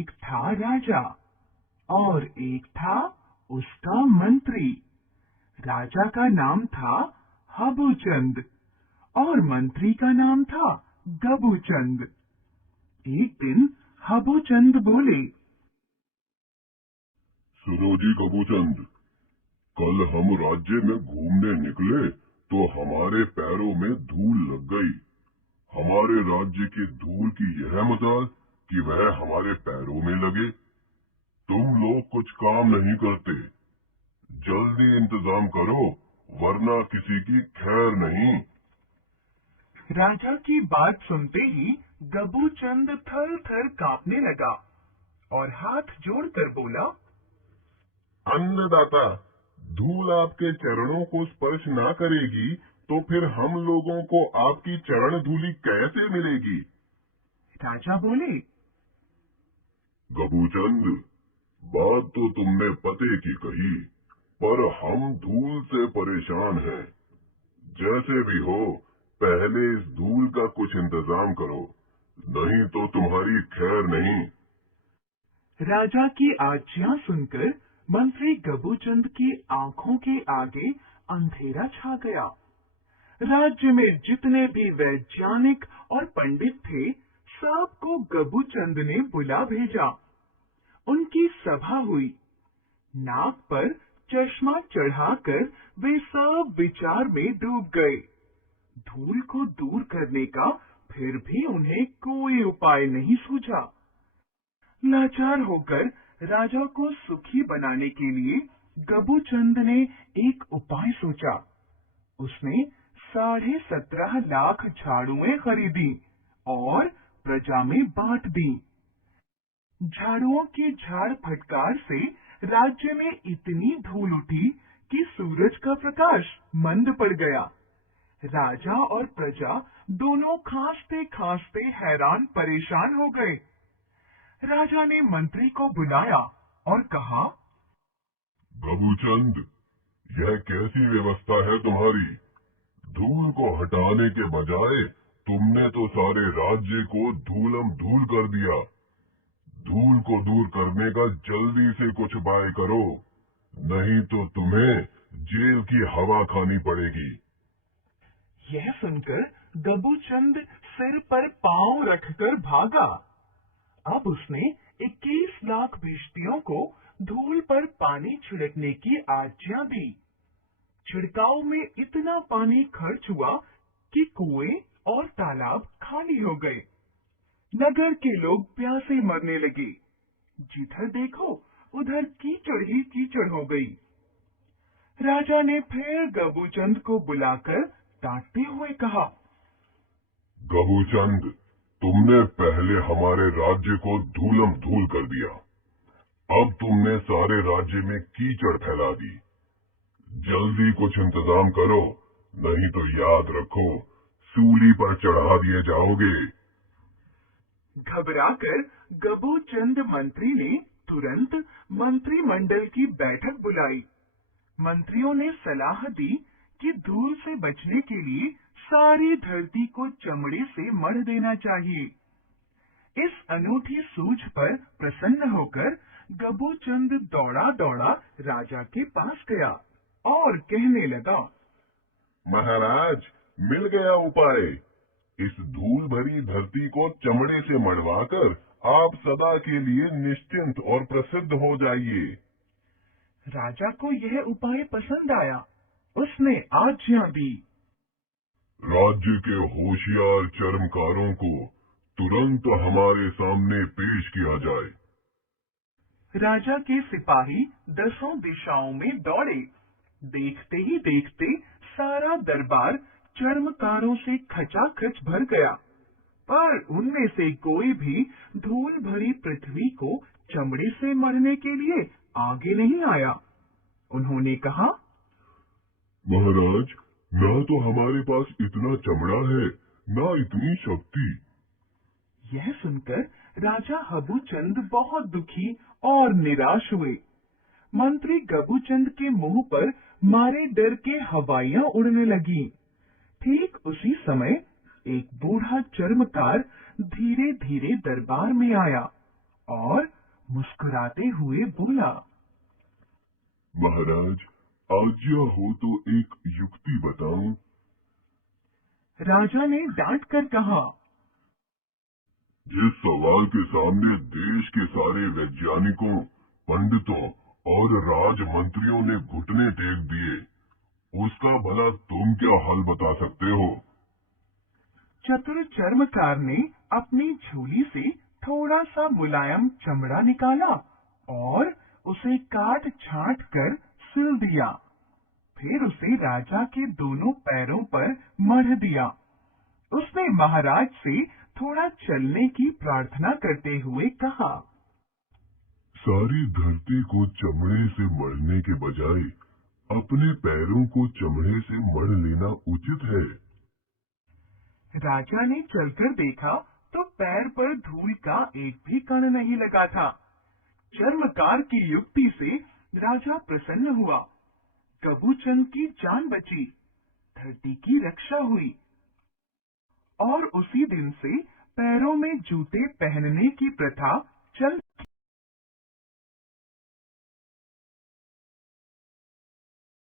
एक था राजा और एक था उसका मंत्री। राजा का नाम था हबूचंद और मंत्री का नाम था गबूचंद। एक दिन हबूचंद बोले, सुनो जी गबूचंद, कल हम राज्य में घूमने निकले तो हमारे पैरों में धूल लग गई। हमारे राज्य की धूल की यह मजाल कि वह हमारे पैरों में लगे। तुम लोग कुछ काम नहीं करते, जल्दी इंतजाम करो वरना किसी की खैर नहीं। राजा की बात सुनते ही गबूचंद थर थर कांपने लगा और हाथ जोड़कर बोला, अन्नदाता, धूल आपके चरणों को स्पर्श ना करेगी तो फिर हम लोगों को आपकी चरण धूलि कैसे मिलेगी? राजा बोले, गबूचंद, बात तो तुमने पते की कही, पर हम धूल से परेशान हैं। जैसे भी हो, पहले इस धूल का कुछ इंतजाम करो, नहीं तो तुम्हारी खैर नहीं। राजा की आज्ञा सुनकर मंत्री गबूचंद की आंखों के आगे अंधेरा छा गया। राज्य में जितने भी वैज्ञानिक और पंडित थे, सबको गबूचंद ने बुला भेजा। उनकी सभा हुई। नाक पर चश्मा चढ़ाकर वे सब विचार में डूब गए। धूल को दूर करने का फिर भी उन्हें कोई उपाय नहीं सूझा। लाचार होकर राजा को सुखी बनाने के लिए गबूचंद ने एक उपाय सोचा। उसने 17.5 लाख झाड़ुएं खरीदी और प्रजा में बांट दी। झाड़ुओं की झाड़ फटकार से राज्य में इतनी धूल उठी कि सूरज का प्रकाश मंद पड़ गया। राजा और प्रजा दोनों खांसते खांसते हैरान परेशान हो गए। राजा ने मंत्री को बुलाया और कहा, गबूचंद, यह कैसी व्यवस्था है तुम्हारी? धूल को हटाने के बजाय तुमने तो सारे राज्य को धूलम धूल कर दिया। धूल को दूर करने का जल्दी से कुछ उपाय करो, नहीं तो तुम्हें जेल की हवा खानी पड़ेगी। यह सुनकर गबूचंद सिर पर पांव रखकर भागा। अब उसने 21 लाख भिश्तियों को धूल पर पानी छिड़कने की आज्ञा दी। छिड़काव में इतना पानी खर्च हुआ कि कुएं और तालाब खाली हो गए। नगर के लोग प्यासे मरने लगे। जिधर देखो उधर कीचड़ ही कीचड़ हो गई। राजा ने फिर गबूचंद को बुलाकर डांटते हुए कहा, गबूचंद, तुमने पहले हमारे राज्य को धूलम धूल कर दिया, अब तुमने सारे राज्य में कीचड़ फैला दी। जल्दी कुछ इंतजाम करो, नहीं तो याद रखो सूली पर चढ़ा दिए जाओगे। घबराकर गबूचंद मंत्री ने तुरंत मंत्रिमंडल की बैठक बुलाई। मंत्रियों ने सलाह दी कि धूल से बचने के लिए सारी धरती को चमड़े से मढ़ देना चाहिए। इस अनूठी सूझ पर प्रसन्न होकर गबूचंद दौड़ा दौड़ा राजा के पास गया और कहने लगा, महाराज, मिल गया उपाय। इस धूल भरी धरती को चमड़े से मढ़वाकर आप सदा के लिए निश्चिंत और प्रसिद्ध हो जाइए। राजा को यह उपाय पसंद आया। उसने आज्ञा दी, राज्य के होशियार चर्मकारों को तुरंत हमारे सामने पेश किया जाए। राजा के सिपाही 10 दिशाओं में दौड़े। देखते ही देखते सारा दरबार चर्मकारों से खचाखच भर गया, पर उनमें से कोई भी धूल भरी पृथ्वी को चमड़े से मढ़ने के लिए आगे नहीं आया। उन्होंने कहा, महाराज, ना तो हमारे पास इतना चमड़ा है, ना इतनी शक्ति। यह सुनकर राजा हबूचंद बहुत दुखी और निराश हुए। मंत्री गबूचंद के मुंह पर मारे डर के हवाइयां उड़ने लगी। ठीक उसी समय एक बूढ़ा चर्मकार धीरे धीरे दरबार में आया और मुस्कुराते हुए बोला, महाराज, आज्ञा हो तो एक युक्ति बताऊं। राजा ने डांट कर कहा, जिस सवाल के सामने देश के सारे वैज्ञानिकों, पंडितों और राजमंत्रियों ने घुटने टेक दिए, उसका भला तुम क्या हल बता सकते हो? चतुर चर्मकार ने अपनी झोली से थोड़ा सा मुलायम चमड़ा निकाला और उसे काट छांट कर सिल दिया। फिर उसे राजा के दोनों पैरों पर मढ़ दिया। उसने महाराज से थोड़ा चलने की प्रार्थना करते हुए कहा, सारी धरती को चमड़े से मढ़ने के बजाय अपने पैरों को चमड़े से मढ़ लेना उचित है। राजा ने चलकर देखा तो पैर पर धूल का एक भी कण नहीं लगा था। चर्मकार की युक्ति से राजा प्रसन्न हुआ। कबूचंद की जान बची, धरती की रक्षा हुई और उसी दिन से पैरों में जूते पहनने की प्रथा चल